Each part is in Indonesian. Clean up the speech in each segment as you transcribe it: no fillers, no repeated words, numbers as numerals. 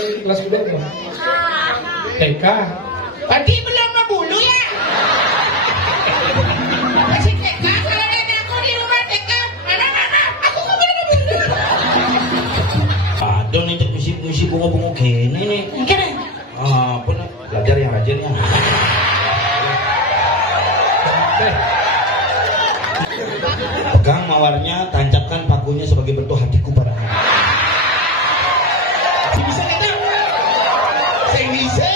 kelas berapa? TK. Berarti belum membulu ya? Masih TK, kalau nenek aku di rumah TK. Mama, aku kok belum membulu? Ada nih cek musik bunga-bunga gini nih. Kira? Apa nih? Belajar yang rajin ya. Pegang mawarnya, tancapkan pakunya sebagai bentuk hatiku padamu. Bisa kita? Saya bisa.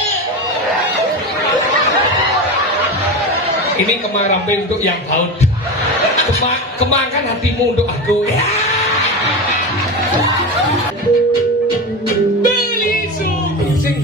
Ini kemarampe untuk yang haud. Kemangkan hatimu untuk aku. Ya. Beli sing.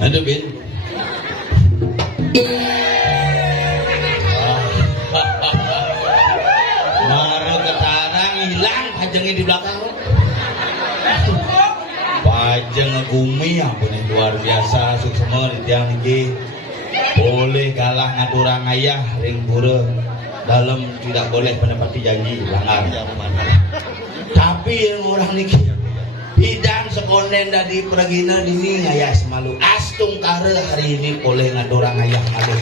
Aduh Bin. Baru ketarang hilang pajengnya di belakang. Pajeng ngegumi ampun luar biasa suksema di tiang iki. Boleh galah ngaturang ayah ring pura dalam tidak boleh menepati janji langgar. Tapi yang orang niki bidang sekonden dari pergina dini ngayah semalu astung kare hari ini boleh ngadorang ayah malu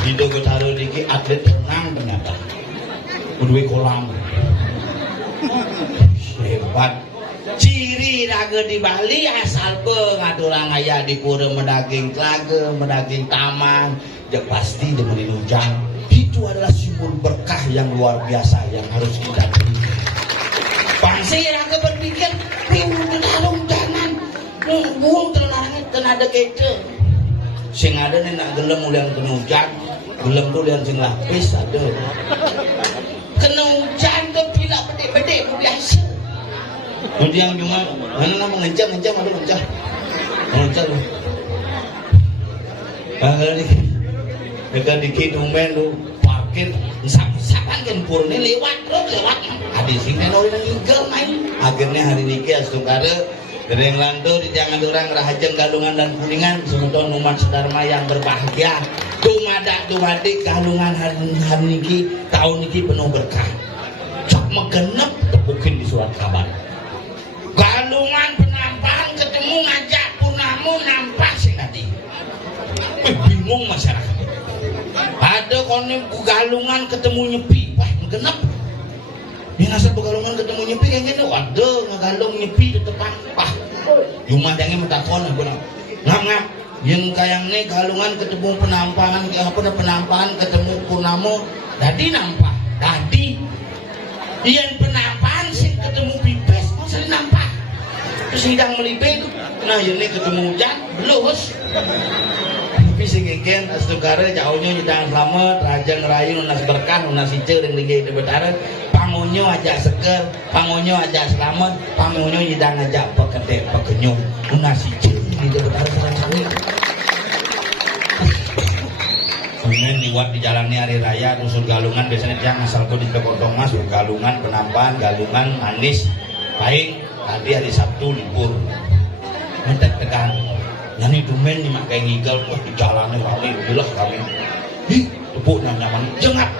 hidup ketaruh diki atlet renang ternyata udwe kolam hebat ciri raga di Bali asal pengaturang ayah di pura medaging telaga, medaging taman, ya pasti demenin hujan. Itu adalah simbol berkah yang luar biasa yang harus kita beri. Pasti raga berpikir, udah tarung jalan, buang terlarang tenada kece. Sing ada nih nak gelem ulian kena hujan, gelem tuh ulian sing lapis ada. Kena hujan tuh bila bedek-bedek biasa. Kemudian cuma mana mengencang ada mengencang lu. Dekat dikit umen lu parkir sapan kan purne lewat. Adi sing orang ngigel main. Akhirnya hari niki astukare dereng lantur jangan orang rahajeng Galungan dan Kuningan semeton umat sedharma yang berbahagia. Dumadi Galungan hari niki tahun niki penuh berkah. Cok megenep tepukin di surat kabar. Galungan penampahan ketemu ngajak punamu nampak sing adi. Bingung masyarakat. Ada konem Galungan ketemu nyepi, wah genep. Yang asal Galungan ketemu nyepi yang gini, waduh ngagalung nyepi di depan, wah. Cuma jangan minta kon, ngap. Yang kayaknya Galungan ketemu penampahan ketemu punamu, tadi nampak, tadi. Yang penampahan sih ketemu pipes, masih nampak. Terus hidang melipet, nah ini ketemu hujan, belus. Tapi singkikan astukara jauhnya hidang selamat, raja ngerayu nunas berkah, nunas hijau yang lagi di betara. Pangonyo ajak seger, pangonyo ajak selamat, pangonyo hidang ajak peketek pekenyum, nunas hijau di betara sarang-sarang. Kemudian liwat di jalannya hari raya usul Galungan biasanya dia asal kau di Kepotong Mas, Galungan penampahan, Galungan manis, baik. Tadi hari Sabtu libur, mentek-tekan. Nani dumen nih makai ngigel, wah di jalannya wali, bilah kami. Hi, tepuk nyaman, jengap,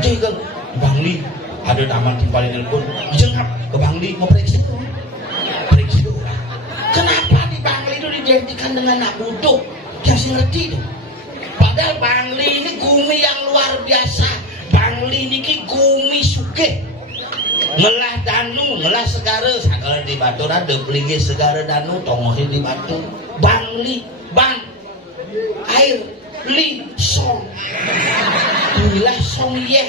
ngigel, Bangli, ada taman timpalin nelpon, jengap, ke Bangli mau periksa dulu. Kenapa di Bangli itu diidentikan dengan anak bodoh? Yang ngerti itu. Padahal Bangli ini gumi yang luar biasa. Bangli ini gumi sugih. Ngelah danu, ngelah segara, segala di Batur ada peligi segara danu, tongohin di Batur. Bangli, bang, air, li, song. Inilah song yeh.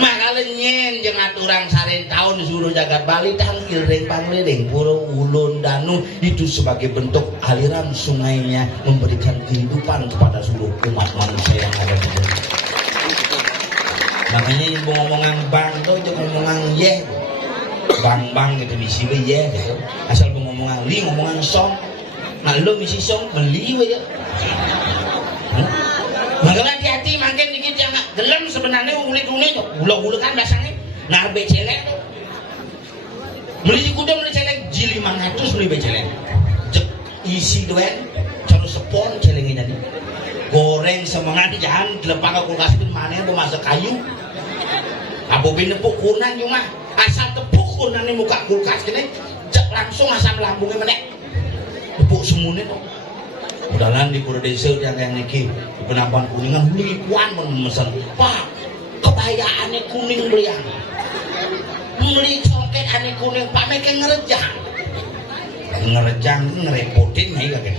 Makanya nyen jeung aturang saren tahun disuruh jagat Bali tangkil ring Bangli ring pura ulun danu itu sebagai bentuk aliran sungainya memberikan kehidupan kepada seluruh umat manusia yang ada di sini. Makanya ibu ngomongan bang tuh jangan ngomongan ye bang gitu misi be ye gitu asal ngomongan li ngomongan song nah lo misi song beli we ya makanya hati-hati makin dikit jangan gelem sebenarnya ulit-ulit tuh ulah-ulah kan biasanya nah becelek tuh beli kuda beli celek jili 500 beli becelek isi duen cara sepon celengnya nih goreng semangat jangan dilepang ke kulkas pun mana yang masak kayu abu binepuk kunan cuma asal tepuk kunan di muka kulkas gini langsung asam lambungnya menek tepuk semuanya tuh udahan di pura desa yang niki di Penampahan Kuningan beli kuan memesan pak kebayaannya kuning belian beli coket aneh kuning pak mereka ngerejang ngerepotin nih kakek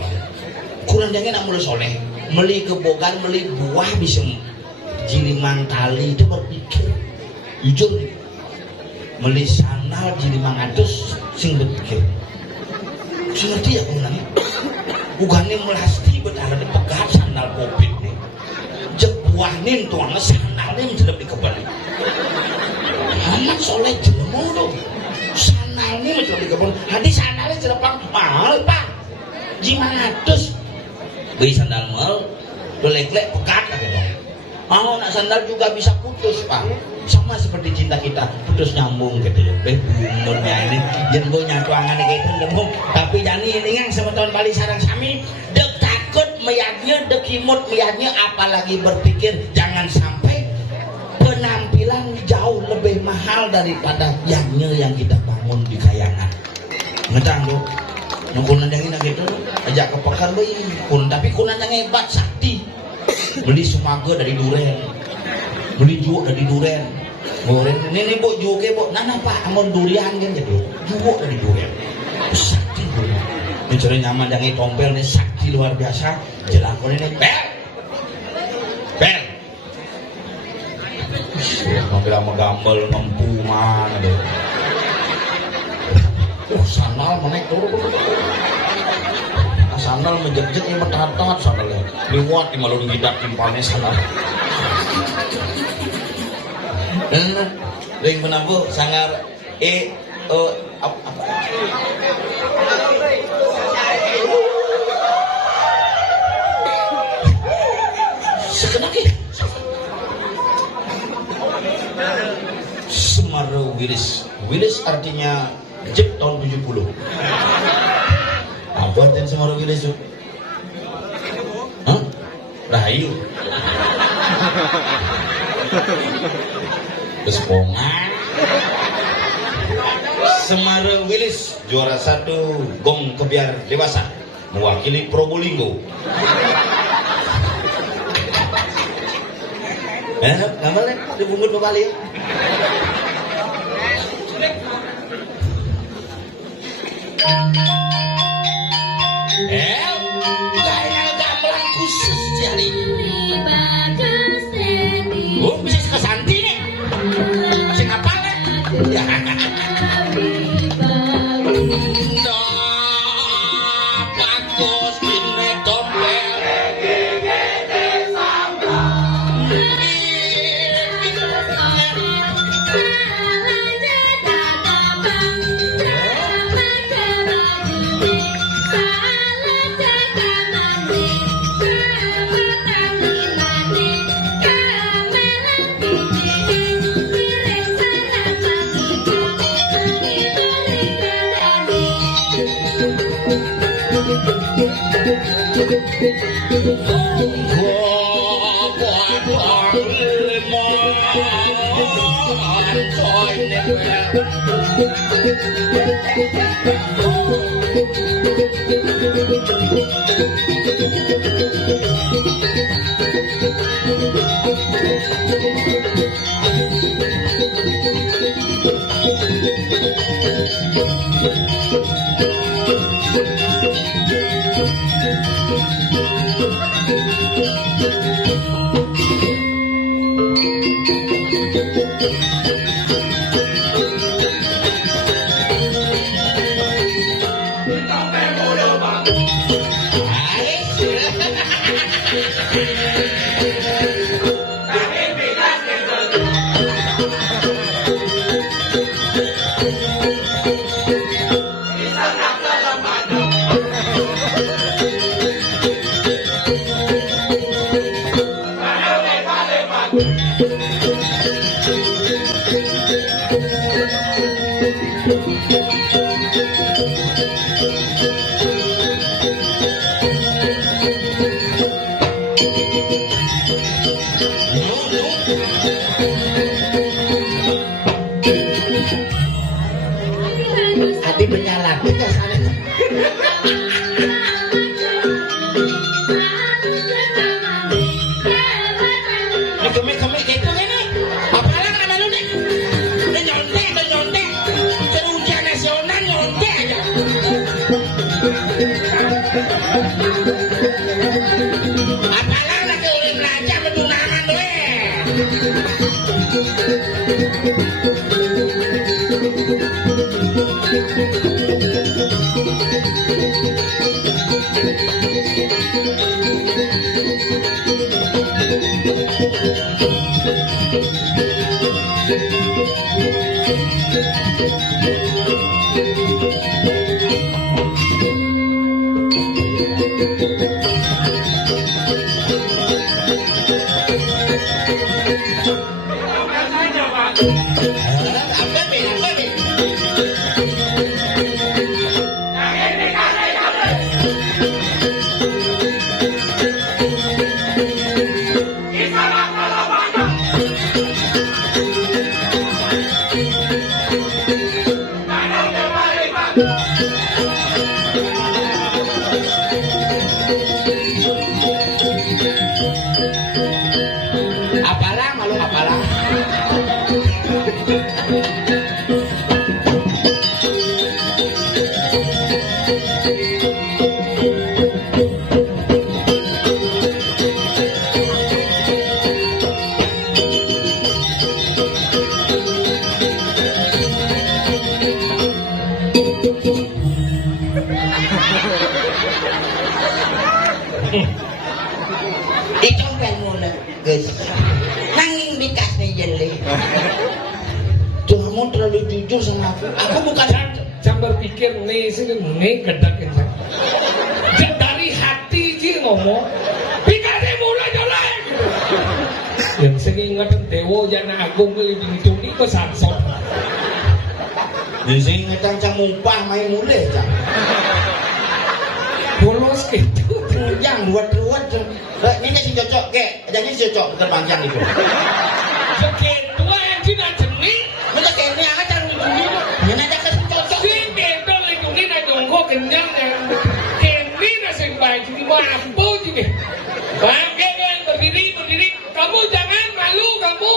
kurang jangan nak mulai soleh meli kebogan, meli buah bisa jilimang tali itu berpikir jujur meli sandal jilimang atus sing berpikir sing ngerti ya kunan bukannya melasti betara dipegat sandal covid nih jek buah nih tuangnya sandal nih menjelep di kebun amat soleh jelemu tuh sandal nih menjelep di kebun hadi sandalnya jelepang mahal pak jilimang atus beli sandal mal, belek-lek pekat gitu. Mau nak sandal juga bisa putus pak, sama seperti cinta kita putus nyambung gitu ya. Umurnya ini, jengo nyatuangan gitu lembung. Tapi jani ini yang semeton Bali sarang sami, dek takut meyaknya, dek imut meyaknya, apalagi berpikir jangan sampai penampilan jauh lebih mahal daripada yangnya yang kita bangun di kayangan. Ngetang tuh. Kunan yang ini gitu, ajak ke pekan pun tapi kunan yang hebat sakti. Beli sumaga dari duren, beli juuk dari duren. Goreng ini bu juuk bu, nana pak amon durian kan gitu, juuk dari duren. Mencuri nyaman yang tompel nih sakti luar biasa. Jelangkon ini bel. Bel. Mobil sama gambel ngempuman deh. Sandal menek turun. Sandal menjejek ini metatat sandalnya. Liwat di malun gidak timpalnya sandal. Ring penampu sangar apa? Sekenaki Semaru Wilis. Wilis artinya Jep tahun 70. Apa artinya Semaru Wilis itu? Hah? Rahayu. Bespongan. Semaru Wilis juara 1 gong kebiar dewasa mewakili Probolinggo. Gambar deh, dibungkut kembali ya. Kayaknya gamelan khusus jadi. Bisa kesanti nih. Sing apa nih? Ya. Bagus ini tompel. Hati berjalan, kita sana. Kami gitu ini. Apalah nama lu nih? Nyontek. Teruja nasional nyontek aja. Apalah nak keuling raja bedunangan we. Apalah malu apalah. Dicongkel mula, guys. Nanging dikasih jeli. Kamu terlalu jujur sama aku. Aku bukan Jangan berpikir nih sini nih gedakin saya. Dari hati sih ngomong. Pikirnya mulai jolai. Yang sini ingatan Dewa Jana Agung ke Libing Juni ke Sansot. di sini ngetang cang mumpah main mulai cang. Bolos itu. Yang ruwet. Ini sih cocok kek. Jadi sih cocok terpanjang itu. Seketua yang Cina jenis. Macam kene aja cang ini. Mana ada kes cocok. Si Dedo Libing na jongko kenyang yang kini nasi baju di mampu juga. Bangke kan berdiri. Kamu jangan malu kamu.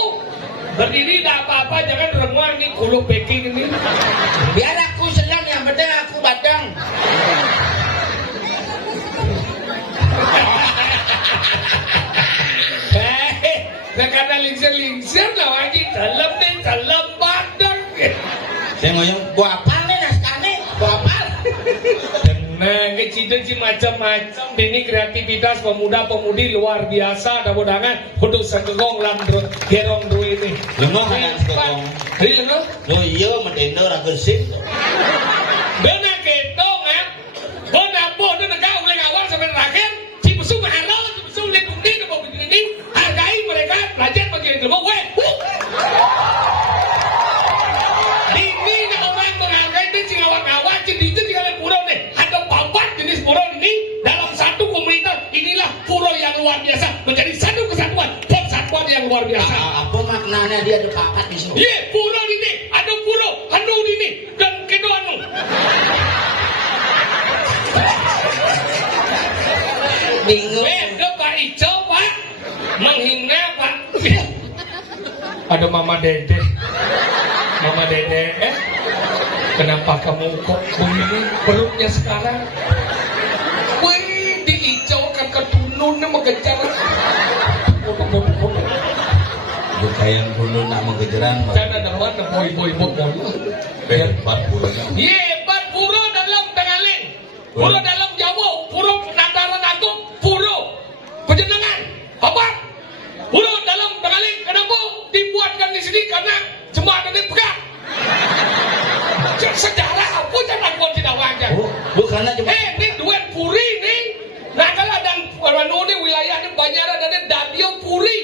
Berdiri tak apa-apa, jangan renguang nih kuluk baking ini. Biar aku senang, yang penting aku badang. Karena lingsir lah wajib dalam badang. Saya ngoyong, gua apa nih naskahnya? Gua apa? Tenang, kecil-kecil macam-macam. Ini kreativitas pemuda-pemudi luar biasa. Ada undangan untuk sekegong landrut gerong duit ini. Lengo kan sekegong. Hari lengo? Oh iya, medender agesin. Benar ketong ya. Benar boh, benar kau mulai awal sampai terakhir. Cipusu mahalo, cipusu lekundi, mau begini. Hargai mereka, pelajar bagian ilmu. Weh, ini nak orang menghargai dia cingawang-awang, itu tinggal pura nih. Ada 4 jenis pura ini dalam satu komunitas. Inilah pura yang luar biasa menjadi satu kesatuan, persatuan yang luar biasa. Apa maknanya dia ada papat di sini? Ye, pura ini, ada pura, hanu ini dan kedua anu. Bingung. Pak Ijo, Pak, menghina Pak. Ada Mama Dede. Mama Dede, kenapa kamu kok begini perutnya sekarang? Wih, diijaukan ke tununnya mengejar. Bukan dulu nak mengejaran. Jangan ada mana boy. Hebat pulanya. Ye, pura dalam Tengaling, pura dalam Jawa, pura Nadaran Agung, pura Pejenengan, apa? Pura dalam Tengaling, kenapa dibuatkan di sini? Karena jemaah ini pegang. Sejarah apa jangan buat tidak wajar. Oh, bukannya cuma. Ini duet puri nih. Nagala dan Warano ini wilayah ini Banyaran dan Dadio Puri.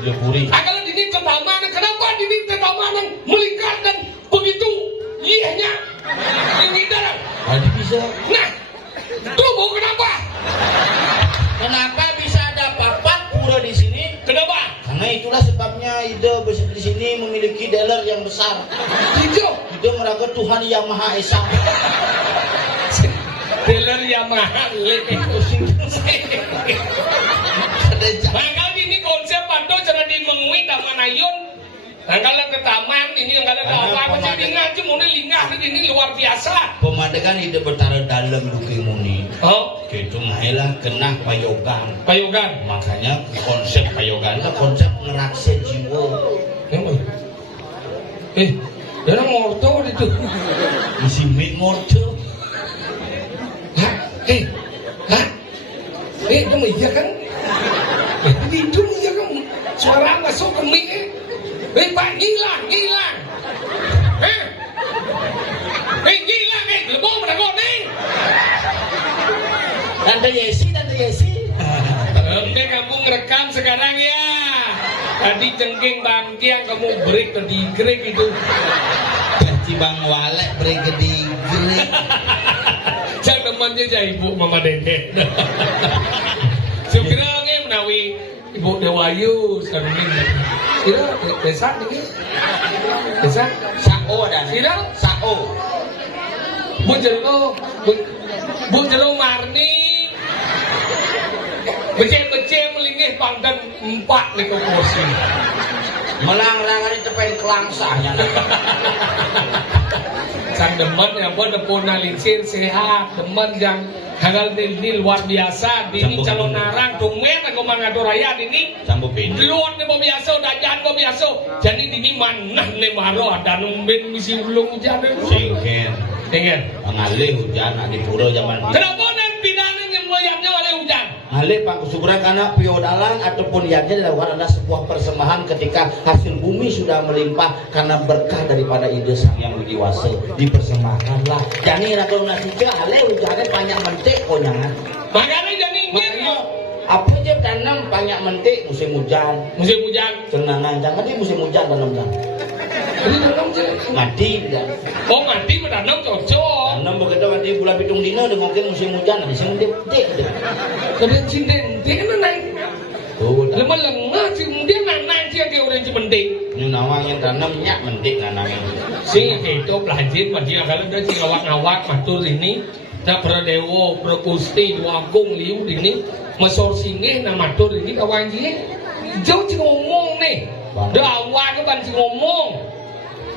Dia puri. Kalau di sini ketamanan, kenapa di sini ketamanan melingkar dan begitu liahnya ini darah. Tadi bisa. Nah, tunggu kenapa? Kenapa bisa ada papat pura di sini? Kenapa? Karena itulah sebabnya ide di sini memiliki dealer yang besar. Hijau. Ide meraga Tuhan Yang Maha Esa. Dealer yang mahal. Mangkal ini konsep padu cara dimengui taman ayun. Mangkal ke taman ini yang ada apa macam lingah cuma lingah ini luar biasa. Pemandangan ide bertaruh dalam duki muni. Oh, Gitu mahilah kena payogan. payogan. Makanya konsep payogan itu konsep ngeraksa jiwa. Dia ngorto itu. Misi mik ngorto. Hah? Kamu iya kan? Hidung iya kan? Suara masuk ke mic. Pak, ngilang. Gilang, lebong pada kau nih. Tante Yesi. Oke, kamu ngerekam sekarang ya. Tadi cengking bangkiang kamu break ke digrek itu. Cibang walek brigedi. Saya temannya aja ibu Mama Dede. Sekarang menawi ibu Dewayu sekarang ini. Kira desa ini. Desa Sao ada. Kira Sao. Bu Jelo Marni. Becek melingih pangdan 4 nih ke kursi. Melang-langan itu pengen kelangsahnya. Sang demen yang buat depona lincir sehat, demen yang hal ini luar biasa. Ini calon narang tumen aku mengatur raya ini. Campur pin. Luar nih biasa, dajan biasa. Jadi ini mana nih maro ada numbin misi ulung hujan. Singken. Ingin. Mengalih hujan nak di pura zaman Kenapa dan pidana yang melayaknya oleh hujan? Alih Pak Kusuburan karena piodalan ataupun yaknya dilakukan adalah sebuah persembahan ketika hasil bumi sudah melimpah karena berkah daripada ide Sang Yang Widi Wasa dipersembahkanlah. Jadi rakyat nasika alih hujannya banyak mentik konyangan. Makanya jadi ingin Makanya apa aja tanam banyak mentik musim hujan. musim hujan. Senangan jangan di musim hujan tanam jangan. Jadi tanam je. Mati dan Oh mati menanam cocok. tanam begitu mati bulan pitung dino dengan mungkin musim hujan di sini mentik. Kerja cinden, dia kan naik. Tuh, Lemah lengah dia naik dia orang cimenting. ini nawang yang tanam nyak mentik nanamnya. Sing itu pelajin mati kalau dia sing awak matur ini. Tak Pradewo, Prakusti, Dua Agung, Liu ini mesor singgih nama matur ini kawan ini. Jauh sing ngomong nih. Dah awak ke ban sing ngomong.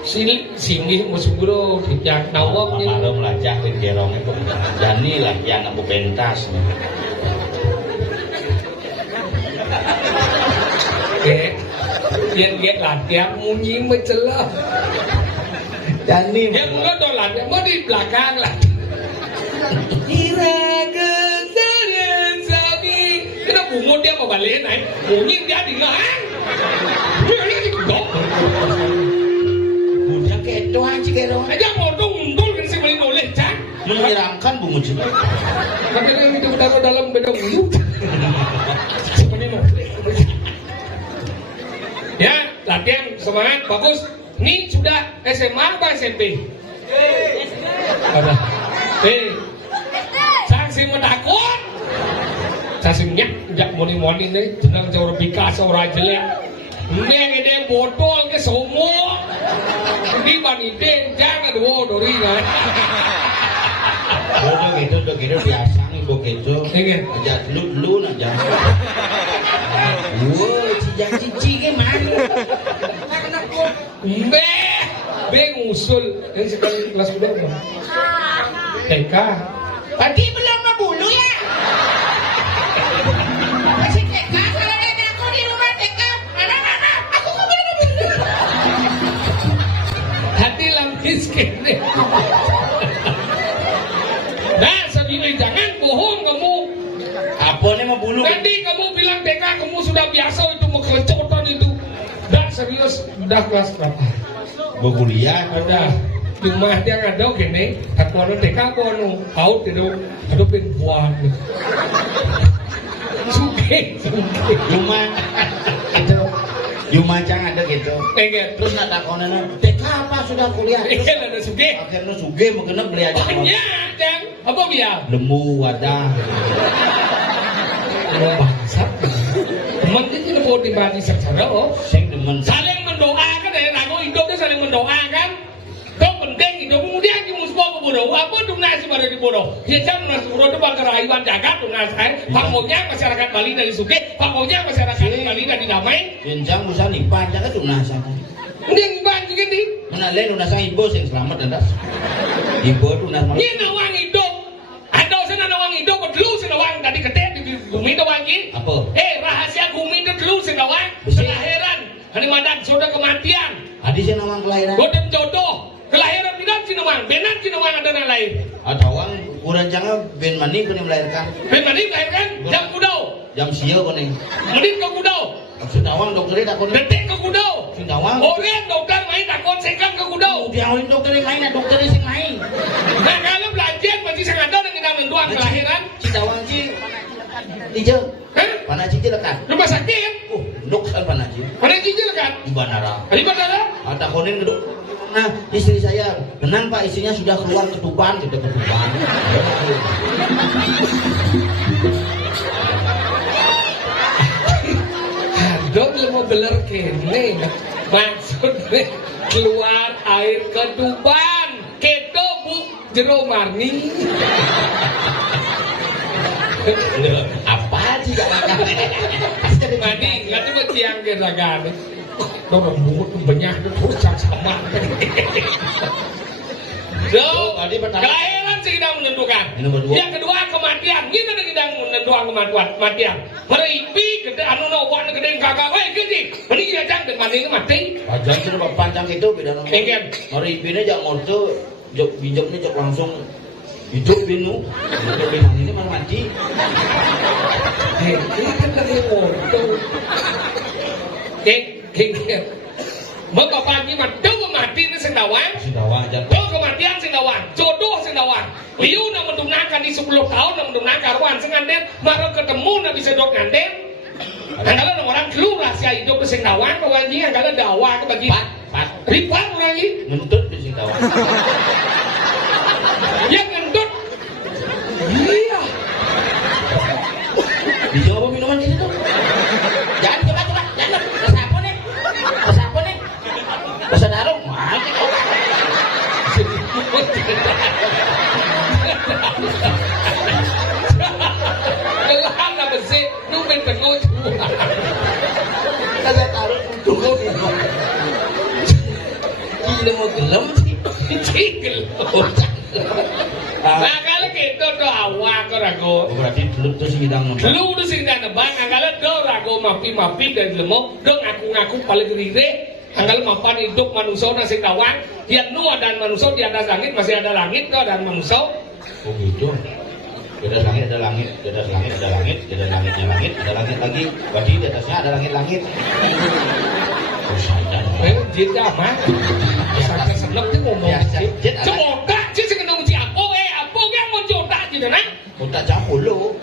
Singgih musburo dijak nawak ni. Baru melacak di gerong itu. Jani lah yang aku pentas. Dia latihan munyi mencelah. Jani. Dia bukan dolan, dia mau di belakang lah. Kira kesaran sabi. Kenapa bungut dia mau balik naik? Bunyi dia di gang. Dia di dok. Budak keto aja gerong. Aja ngodong undul kan si beli boleh cak. Menyiramkan bunga juga. Tapi dia hidup dalam beda bulu. Seperti noleh. Ya, latihan semangat bagus. Ini sudah SMA apa SMP? Ada. Saksi menakut. Saksinya jak moni-moni nih, jenang cara bika seorang jelek. Ini yang gede botol ke semua. Ini panite jangan dua dori kan. Udah gitu biasa nih begitu. Ingin. Ajak lu aja. Woi, cici ke mana? Be ngusul. Yang sekali kelas berapa? TK. Berarti belum berbulu ya? Masih TK, kalau nenek aku di rumah TK. Mama, aku kok belum berbulu? Hati lampis kene. Nah, sebelum jangan bohong kamu. Apa nih mau bulu? Nanti kamu bilang TK kamu sudah biasa itu mau kelecotan itu. Dah serius, udah kelas berapa? Berkuliah. Udah. Di rumah dia ada gini, aku ada TK aku anu, out itu, ada penbuat. Suge. Rumah jangan ada gitu. Enggak. Terus nak takonan, TK apa sudah kuliah? Terus Enggak ada suge. akhirnya suge mau kena beli aja. Banyak dan apa biar? Lemu wadah. Bangsat. Teman ini mau dibagi secara oh. Sing demen. Saling mendoakan ya, aku hidup itu saling mendoakan. Kau penting hidup kemudian kamu semua berbodoh. Apa tuh nasi pada dibodoh? Ya jangan nasi bodoh itu bangga rakyat jagat tuh nasi. Panggonya masyarakat Bali dari Suge, panggonya masyarakat Bali dari Damai. Jenjang bisa nipan jangan tuh nasa. Ini yang banjir ini. Mana lain udah sang ibu sing selamat dan das. Ibu tuh nasa. Ini nawang hidup. Ada sana nawang hidup, dulu senawang tadi ketek di bumi nawang ini. Apa? Rahasia bumi itu dulu senawang. Bersih. Kelahiran, hari madan sudah kematian. Adi sih nawang kelahiran. Godem jodoh. Kelahiran tidak Cinawang, benar Cinawang ada yang lain. Ada orang kurang jangan ben mani kau melahirkan. Ben mani melahirkan jam kudau. Jam siau kau nih. Menit ke kudau. Sintawang dokternya tak kau nih. Detik ke kudau. Sintawang. Orang dokter main takut sengkang ke kudau. Dia orang dokternya main, dokternya sing main. Nah kalau belajar masih sangat ada yang kita menduang kelahiran. Sintawang sih. Ijo. Hah? Panah cici lekat. Rumah sakit. Dokter panah cici. Mana cici lekat? Di bandara. Di bandara? Ada konin geduk. Nah, istri saya, tenang Pak, istrinya sudah keluar ketuban, gitu ketuban. Ada mau beler kene. Maksudnya keluar air ketuban. Keto bu jero marni. Apa sih gak makan? Mandi, nggak tuh tiang gerakan. Nó là một banyak terus sama. So, kelahiran sedang menentukan. Yang kedua kematian. Kita sedang menentukan kematian. Meripi gede anu nawan gede kakak. Weh gede. Mending kita jangan mati mati. Panjang itu panjang itu beda nama. Enggan. Meripinya jangan ngorto jok pinjamnya jok langsung hidup binu. Hidup binu ini malah mati. Ini kan lagi ngomong. Mak bapak ni mati ni sendawang. Sendawang aja. Kematian sendawang, jodoh sendawang. Liu nak mendunakan di 10 tahun nak mendunakan karuan senganten, baru ketemu nak bisa dok nganten. Kalau orang keluar rahasia hidup di sendawang, kawan ni kalau dakwah ke bagi ripat orang ni. Ngentut di sendawang. Yang ngentut. Iya. Dijawab minuman di situ. Jangan coba, jangan. Rasa apa nih? Rasa darung, mati kau. Kelang apa sih? Lu tengok cua. Rasa darung untuk kau. Gila mau gelem sih. Cigel. Nah kalau gitu tuh awak rago. Berarti dulu tuh sih hidang nembang. Lu tuh sih hidang nembang. Kalau do rago mapi dan lemo, do ngaku-ngaku paling gede. Anggal mapan hidup manusia nasi kawang, dia nuah dan manusia di atas langit masih ada langit nuah dan manusia. Oh gitu. Di atas langit ada langit, di atas langit ada langit, di atas langitnya langit, ada langit lagi. Berarti di atasnya ada langit-langit. Oh sadar. Jin apa? Sampai senep dia ngomong. Coba sih sekedar uji apa yang mau coba gitu nah? Otak campur lu.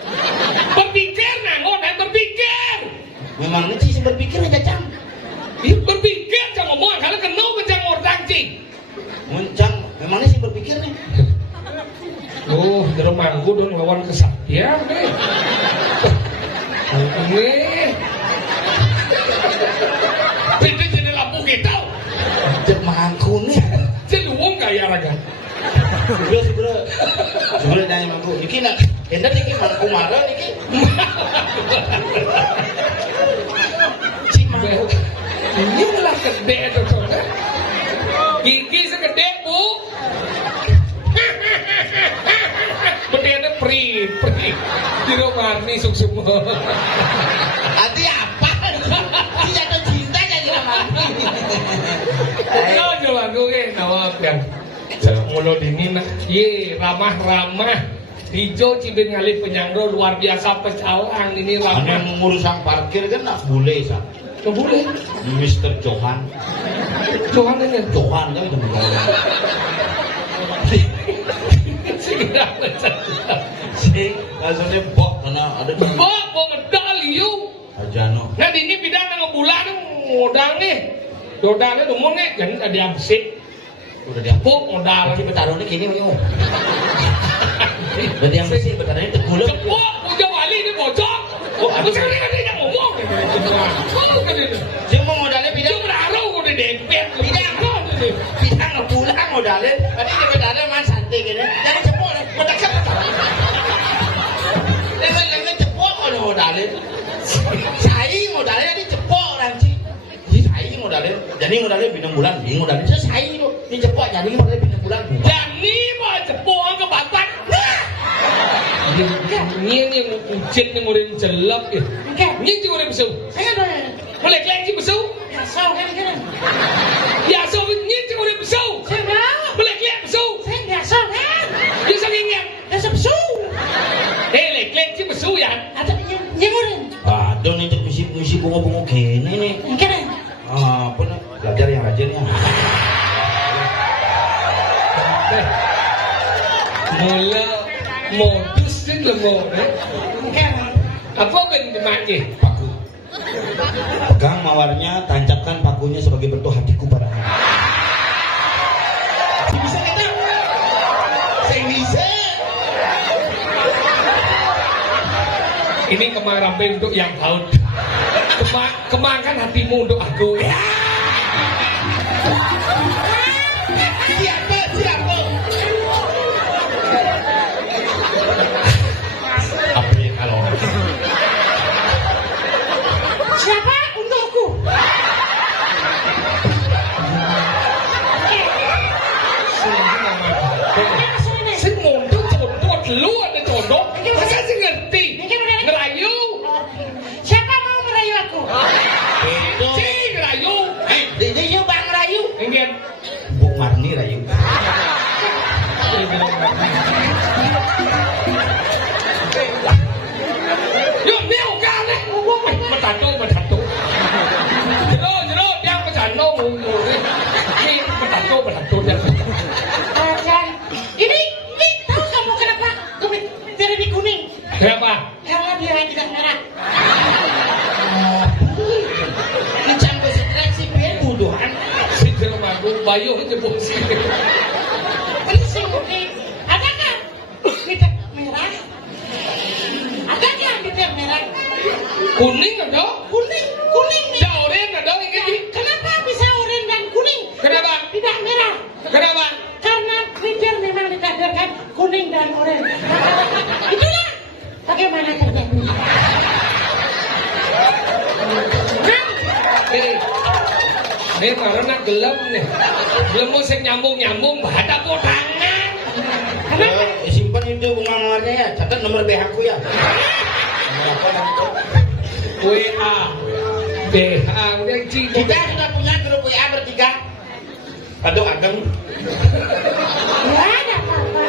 Berpikir nangon, berpikir. Memang sih berpikir aja cang. Berpikir jangan ngomong kalau kenal kencang orang cing. Mencang, memangnya sih berpikir nih. Oh, terus manggu dong lawan kesaktian nih. Ini. Beda jadi lampu kita. Cek mangku nih. Celuong kaya raga. Sebelah nanya mangku. Niki nak, hendak niki mangku marah niki. Cik mangku. Inilah gede tuh soalnya. Gigi segede bu. Bedanya pri. Di rumah nih semua. Hati apa? Si jatuh cinta jadi mami. Kau jualan gue nama yang mulut dingin nah. Ye ramah. Hijau cibin ngalih penyangro luar biasa pecalang ini ramah. Yang ngurusan parkir kan nak boleh sah. Nggak boleh. Mr. Johan. Johan ini. Johan kan itu bukan. Segera Si rasanya bok karena ada di bok medali yuk. Ajano. Nah ini bidang nang bulan modal nih. Modalnya ngomong nih kan ada yang sih. Udah dia Bok modal. Berarti bertaruhnya gini mau. Berarti yang bersih bertaruhnya tegulung. Cepok punya wali ini bocok. Oh, aku sekali yang ngomong. Dia mau modalnya Dia bidang berharu udah dempet. bidang ngebulang modalnya. Berarti dia bertaruhnya mas santai gini. Jangan cepok lah. Modal cepet. Dia cepok kalau modalnya. Saing modalnya jadi cepok nanti. Saing modalnya. Jadi modalnya bidang bulan. Ini modalnya saing itu. Ini cepok jadi modalnya bidang bulan. Jadi mau cepok ke batak. Ini yang ujian yang udah jelek ya. Ini juga udah besu. Saya dah. Boleh kelihatan besu? Biasa kan. Biasa ini juga udah besu. Saya dah. Boleh kelihatan besu? Saya biasa kan. Bisa ingat? Biasa besu. Kelihatan besu ya. Ada yang udah. Aduh nih misi bunga-bunga gini nih. Kan. Apa nih? Belajar yang rajinnya. Mula modus sih lemot. Kan. Apa ben dimaki? Paku. Pegang mawarnya, tancapkan pakunya sebagai bentuk hatiku padanya. Bisa kita. Saya bisa. Ini kemang untuk yang haud. Kemangkan hatimu untuk aku. Ya. Siapa? Apa ya kalau Siapa untukku? Sing mondok condot lu ada condot. Masa sih ngerti? Ngerayu. Siapa mau merayu aku? itu Cing ngerayu. Dia bang rayu. Ingin. Bu Marni rayu. bayung jebol sih. Terus sing ada kan? Bibit merah. Ada kan bibit merah? Kuning ada? Kuning nih. Ya oranye ada ini. Kenapa bisa oranye dan kuning? Kenapa? Tidak merah. Kenapa? Karena bibir memang ditakdirkan kuning dan oranye. Itulah bagaimana terjadi. Ini karena gelap nih. Belum mau sing nyambung ada podangan. Simpan itu bunga mawarnya ya, catat nomor BH ku ya. WA BH udah cik. Kita sudah punya grup WA bertiga. Aduh ageng. Nggak ada apa-apa.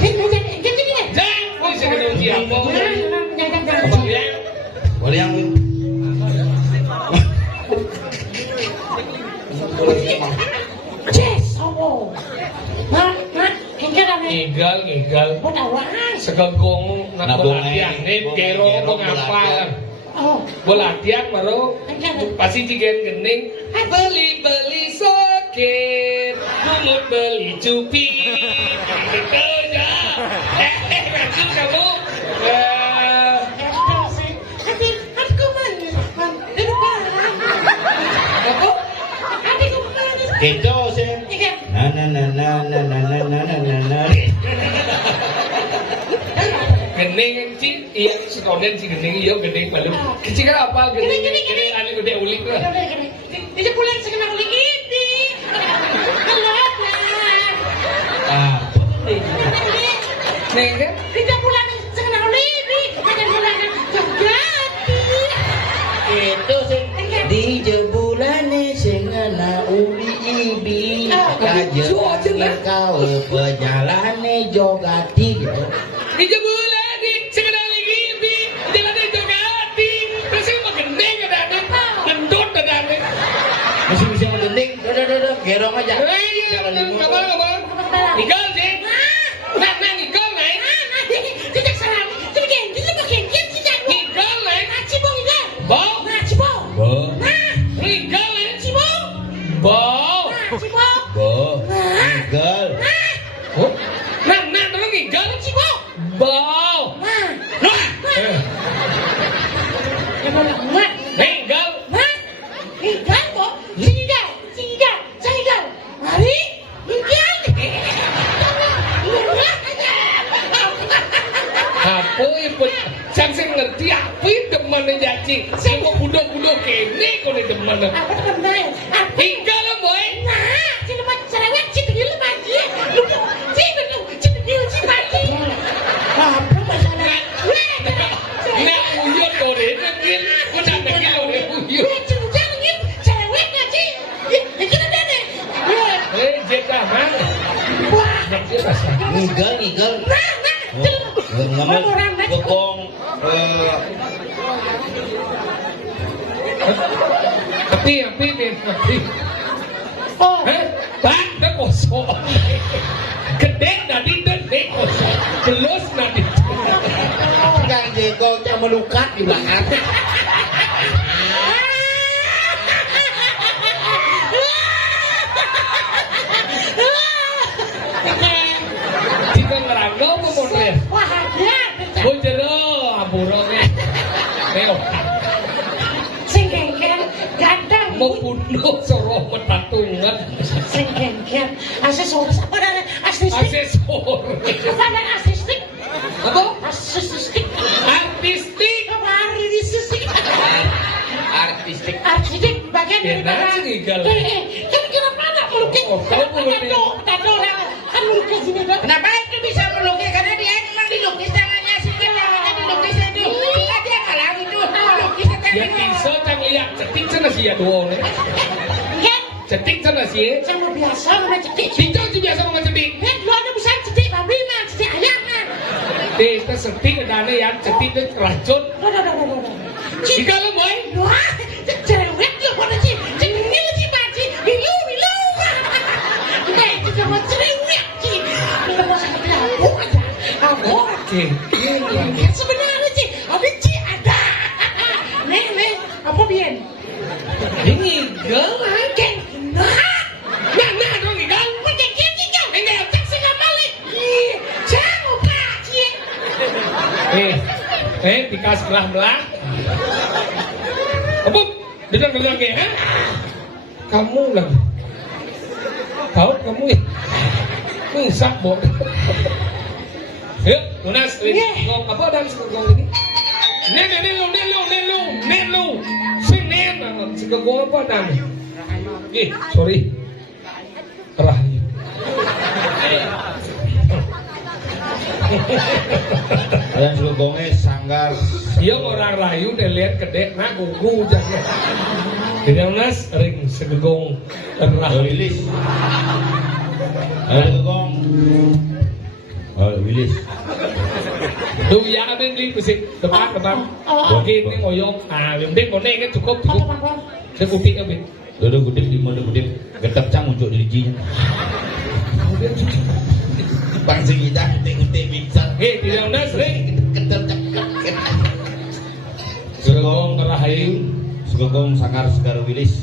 Jadi ya. Jangan, woi saya kena uji apa? Jangan. Boleh yang Yes, oh. Mak, hingga dah ni. Ngigal. Buat awal. Segegong nak Nabung latihan air, nih, gero bung ngapa? latihan. Oh, Latihan baru hingga. pasti jigen gening. Beli sokit, mungut beli cupi. Gitu ya. Masuk kamu. Aku manis, di depan. Apa? Adikku manis. Itu sih. Hingga. Na. Gening cik, iya sekolah si gening iya gening malu. Kecil kan apa gening? Gening ane gede ulik lah. Ini pulang sekenal ini. Halo, ah Neng kan? kita pulang sekenal ini. Kita pulang Jogati. Itu sih. Di jebulane sing ana uli ibi. Kajengan kau penyalane jogati gitu. Di jebulan di sekedar lagi di jalan Jogati. Terus mah gening ada gendut ada. Masih bisa ngegending. Udah, gerong aja. Jalan lima. Kabar. Nikal sih. Nah, nikal naik. Tidak salah. Tidak pakai tidak. Nikal naik. Cibong ya. Bau. Nah, cibong. bo Nikal naik. Cibong. Bau. Nah, cibong. bo gal Oh. Nah, terus nikal. Cibong. Bau. Nah, Nah. yang mana muat. Nikal. Nah, ikan kok. Sinigal. Mari, ikan. Apa itu? Saya ngerti apa itu demen jaci. Saya mau budak-budak kene kau ni demen. Apa tu benar? Apa? Tinggal lah boy. Nah, sini macam cerewet, cipil lagi. Cipil mati. Apa masalah? Nak uyut kau ni, nakil. Kau nak nakil kau ni uyut. Cerewet ngaji. Ini ada ni. Jeka mana? Wah. Nakil rasa. ngigal ngamal gogong Tapi ni. Oh. Tak, dah kosong. Kedek nadi dek kosong. Belus nadi. Kang Jeko yang melukat di belakang. Jika ngerangkau ke model. Wah, dia. Bojero aburone. Neo. Sing gengger, ganteng. Mau bunuh soroh metatungan. Sing gengger. Aksesoris apa dah? Artistik. Asesor. Apa dah artistik? Apa? Artistik. Artistik. Apa artistik? Artistik. Artistik bagian dari Enak barang. sih, Gal. Kan kenapa nak melukis? Oh, kamu melukis. Tato orang kan melukis ini kan? Kenapa itu bisa melukis? Karena dia memang dilukis tangannya sih. Tangannya dilukis itu. Dia kalah itu. Melukis Ya tangannya. bisa cang lihat cetik sana sih ya dua nih. Kan? Cetik sana sih. Jangan biasa mana cetik. Tidak sih biasa sama cetik. Kan lu ada besar cetik babi mah, cetik ayam kan? Kita cetik ada nih yang cetik itu racun. Dah. Jika lo boy. Wah, cerewet lu pada sih. Cemil sih baci. Bilu. Kita mau cerewet sih. Kita mau sampai lampu aja. Aku. Oke. Sebenarnya sih, ada sih ada. Nih, apa bian? Ini gal. Nah, Dikasih belah-belah. Apa? Bilang ya? Kamu lagi. Tahu kamu ya? Sak bo. Yuk, Tunas, ngomong apa dan ngomong ini? Nelu. Sing nen, si kegong apa dan? Sorry. Rahayu. Yang segongnya sanggar. Iya orang Rahayu dia lihat kedek nak gugu jangan. Tidak nas ring segegong Rahayu. Wilis. Segegong. Wilis. Duh ya ada yang musik depan. Oke ini ngoyong. Yang dek konek kan cukup. Dia kupik apa? Udah gudeg di mana gudeg. Getap cang muncul di giginya. Bangsa kita gudeg pingsan. Tidak nas ring. Ketep cak. Segegong Rahayu. Segegong sanggar segar Wilis.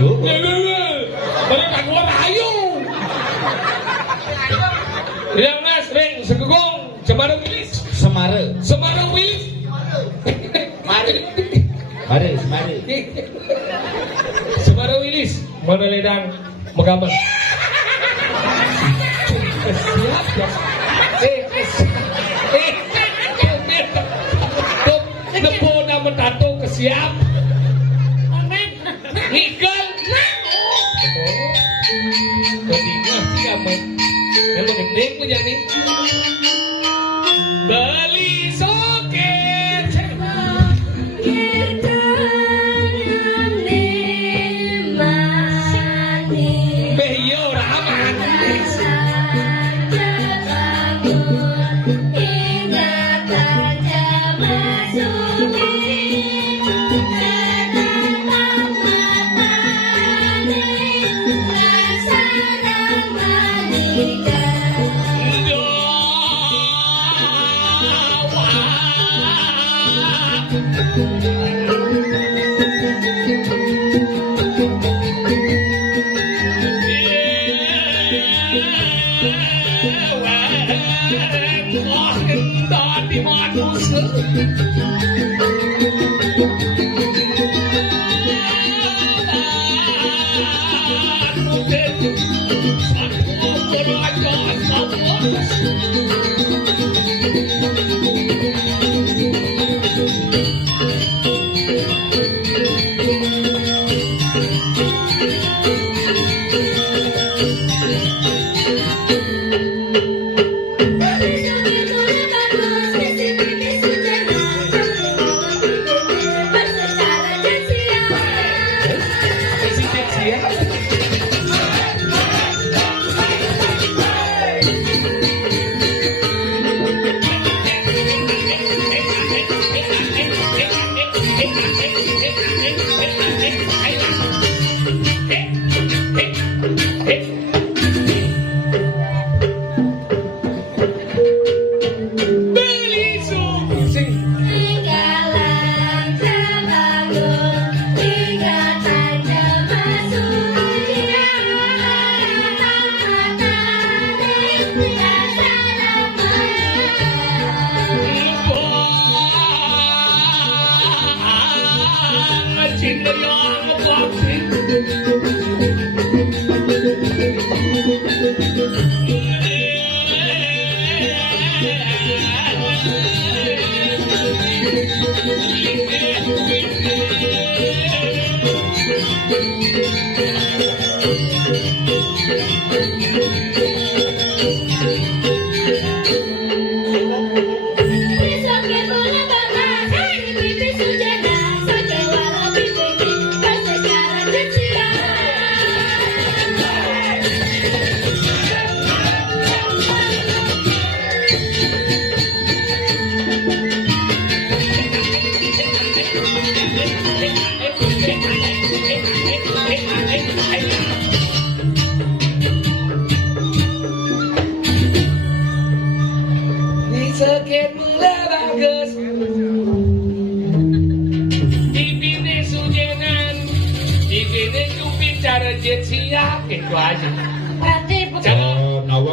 Tuh. Mereka keluar Rahayu. Tidak nas ring segegong Semara Wilis. Semara Wilis. Mari. Semara Wilis. Mana ledang megambar. Siap ya. Nepo nama tato kesiap. Nikal. Ketinggal siapa? Yang gendeng punya nih. Bali soket. Behyo raman.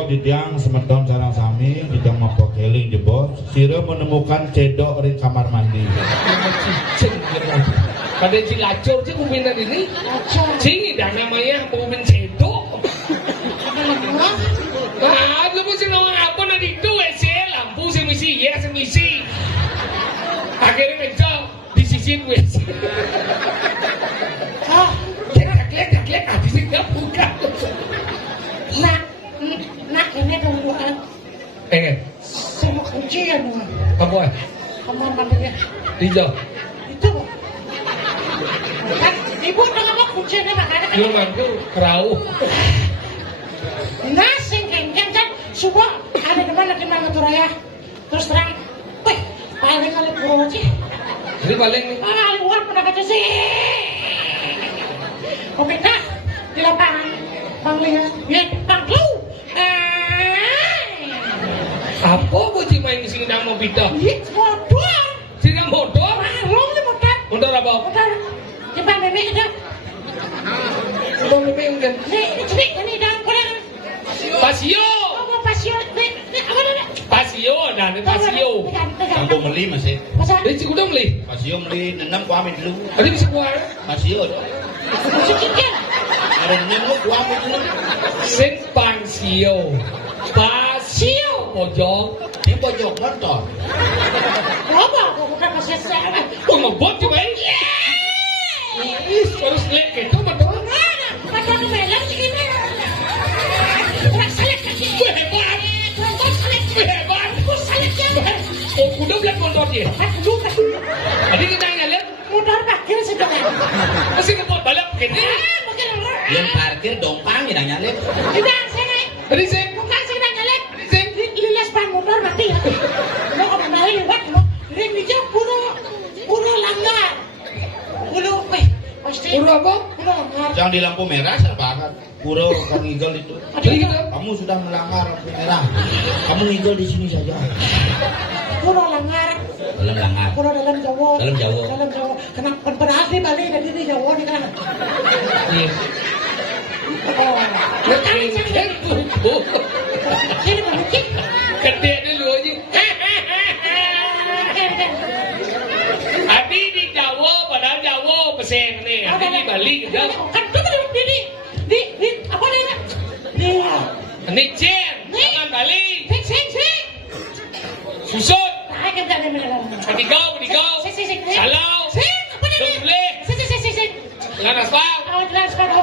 di tiang semedon sarang sami di tiang mapok keling jebos sira menemukan cedok di kamar mandi. Cicing pada Cilacur sih kuminan ini. Acor. Sini dah namanya kumin cedok. Ah, lu mesti nama apa nanti itu lampu semisi ya semisi. Akhirnya ngejauh di sisi WC. Ah, Klek habis nggak buka. nak ini duluan. Sama kuncian dong. Apa? Kamar mandinya. Dijauh. Itu. Kan ibu udah ngomong kunciannya makanya kan. Lu mantu kerau. Nasi kengkeng kan subuh ada di mana Turaya. Terus terang, wih, paling kali puro sih. Jadi paling nih. Luar pernah kata sih. Oke kak, di lapangan Bang Lihat, ya Bang Lu. Apa kau cimain di sini nama pita? Iya, motor. Sini motor? Marung nih motor. Motor apa? Motor. Coba nenek ada. Motor menggen. Nih, ini dalam kolam. Pasio. Apa pasio? Nih, apa nih? Pasio, dah ni pasio. Kampung meli masih. Masa? Dari Cikudang beli. Pasio meli nenam ku ambil dulu. Ada bisa buat. Pasio. Cikin. Ada nenam lu ku ambil dulu. Sen pasio. Pasio. Pojok. Ini pojok motor. Apa? Aku bukan pasio saya. Oh, ngebot coba ini. Ih, harus lihat itu motor. Mana? Masa aku melang segini. Kurang salib kaki. Hebat. Kurang salib. Hebat. Kurang salib ya. Oh, kuda belat motor dia. Aduh, aduh. Tadi kita lihat. Motor parkir sudah. Masih ngebot balap begini. Mungkin Yang parkir dompang tidak nyalip. tidak saya. Tadi saya. Bukan sih nak nyalek. Lilas ban motor mati ya. Mau kemana lagi buat lo? Ring hijau puro langgar. Puro pasti. Puro apa? Puro langgar. Jangan di lampu merah banget. Puro kan ngigol itu. Jadi kita. Kamu sudah melanggar lampu merah. Kamu ngigol di sini saja. Puro langgar. Dalam langgar. Puro dalam Jawa. Dalam Jawa. Dalam Jawa. Kenapa berarti balik dari di Jawa nih kan? Iya. Oh. Keren tuh. Sini balik. Gede dulu aja. Abi di Jawa, padahal Jawa pesen nih. Abi di Bali gitu. Kan tuh di apa nih? Ini Jen, jangan Bali. Sing. Susut, Ay, kan dami mo lang. Bedigaw. Sing. Salaw. Sing, apa nih? Dudule. Sing. Lanas pa. Awat lang sa ako.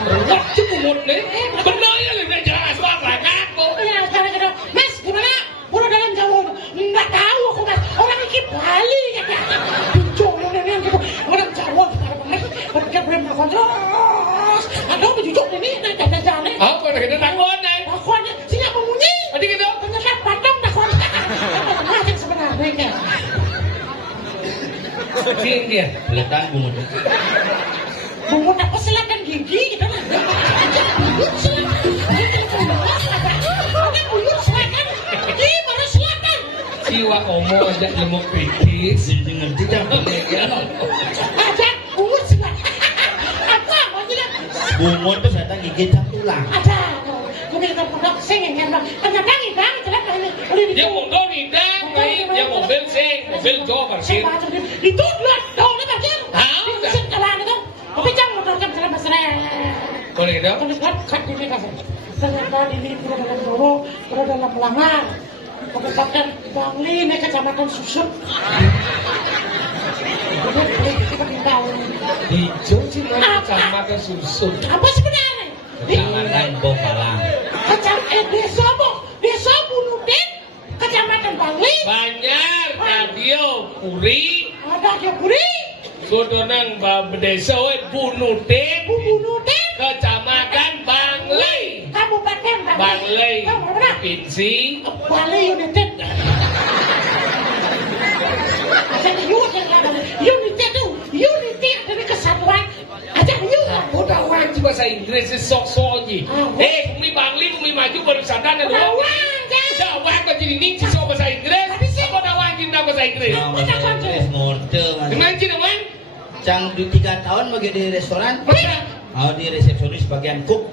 Ruwat cumut nih. Benar ya lu udah jelas banget aku. Mas, gimana? Puro dalam Jawa. Nggak tahu aku mas. Orang ini Bali kata. Jujur ini gitu. Orang Jawa mas. Pergi belum terus. Ada jujur ini jalan. Apa dah kita takut nih? Aku aja sini apa bunyi? Tadi kita. Ternyata patong takut. Apa yang sebenarnya? Sini dia. Kelihatan bungut. Bungut apa selatan gigi gitu lah. Bungut selatan. Bungut selatan. Ini baru selatan. Jiwa omo aja lemuk pipis. Jadi ngerti jangan. Ada bungut selatan. Apa? Maksudnya? Bungut itu saya gigit jam tulang. Ada. Gue minta produk sing yang enak. Ternyata ngidang celak ini. Udah Dia motor hidang, dia mobil sing, mobil jauh parkir. Itu dulu dong nih parkir. Tahu dah. Sing jalan itu. Tapi jangan motor kan jalan masalah. Boleh kita? Tulis kat ini kasih. Ternyata ini pura dalam Jawa, pura dalam Langar. Kabupaten Bangli, ini kecamatan Susut. Hijau sih mana kecamatan Susut. Apa sebenarnya? Kecamatan Bokalang. Desa Bunudin, kecamatan Bangli. Banyak radio Puri, Ada dia Puri, Sudonang Desa Bunudin, Bunudin, kecamatan Bangli. Kabupaten Bangli, Kabupaten Provinsi. Bali United. Ada United tuh, Unity dari kesatuan. Ada Udah orang cuma bahasa Inggris sok-sok aja. Bumi Bangli, bumi maju pariwisata ada dua. Udah orang kau jadi ning sok bahasa Inggris. Apa dah orang jadi bahasa Inggris? Ngorte Gimana sih dong? Cang di 3 tahun bagi di restoran. Masa? Oh di resepsionis bagian cook.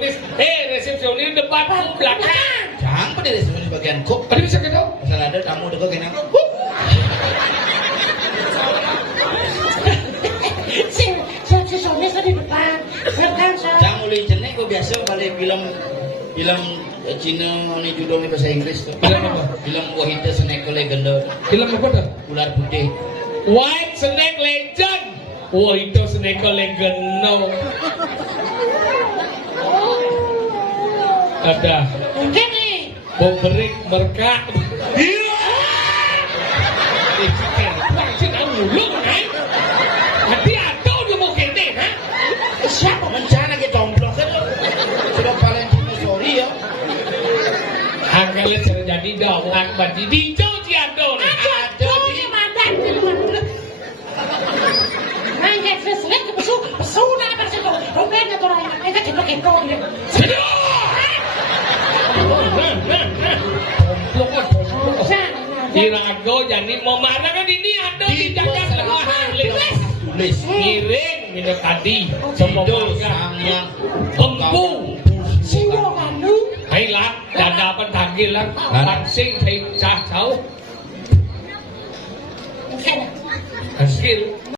resepsionis. Resepsionis depan belakang. Jangan pada resepsionis bagian kok. Tadi bisa kita? Masalah ada tamu deket kena. Si Sonis di depan. Belakang saya. Jangan mulai jenek kok biasa balik film Cina ini judulnya bahasa Inggris tuh. Film apa? Film Wahida Snake Legend. Film apa dah? Ular putih. White Snake Legend. Wah itu Snake Legend no. Ada. Mungkin nih. Boberik merkak. Iya. Hati atau dia mau kene, ha? Siapa? Mencana ke tomplok kan lo. Sudah Valentino sorry ya. Angkanya terjadi dong, akbar di hijau tiado nih. Aduh, dia mandan. Main kayak selesai ke pesona apa sih kau? Rombenya tuh orang yang enggak cepet kau dia. Tomplok. Irago jadi mau mana kan ini ada di Jakarta Tengah. Tulis. Ngiring minum tadi. Semua yang Pengpung. Siwo nganu. Hay lah, dada pentagil lah. Langsing hay cah cau. Oke. Hasil.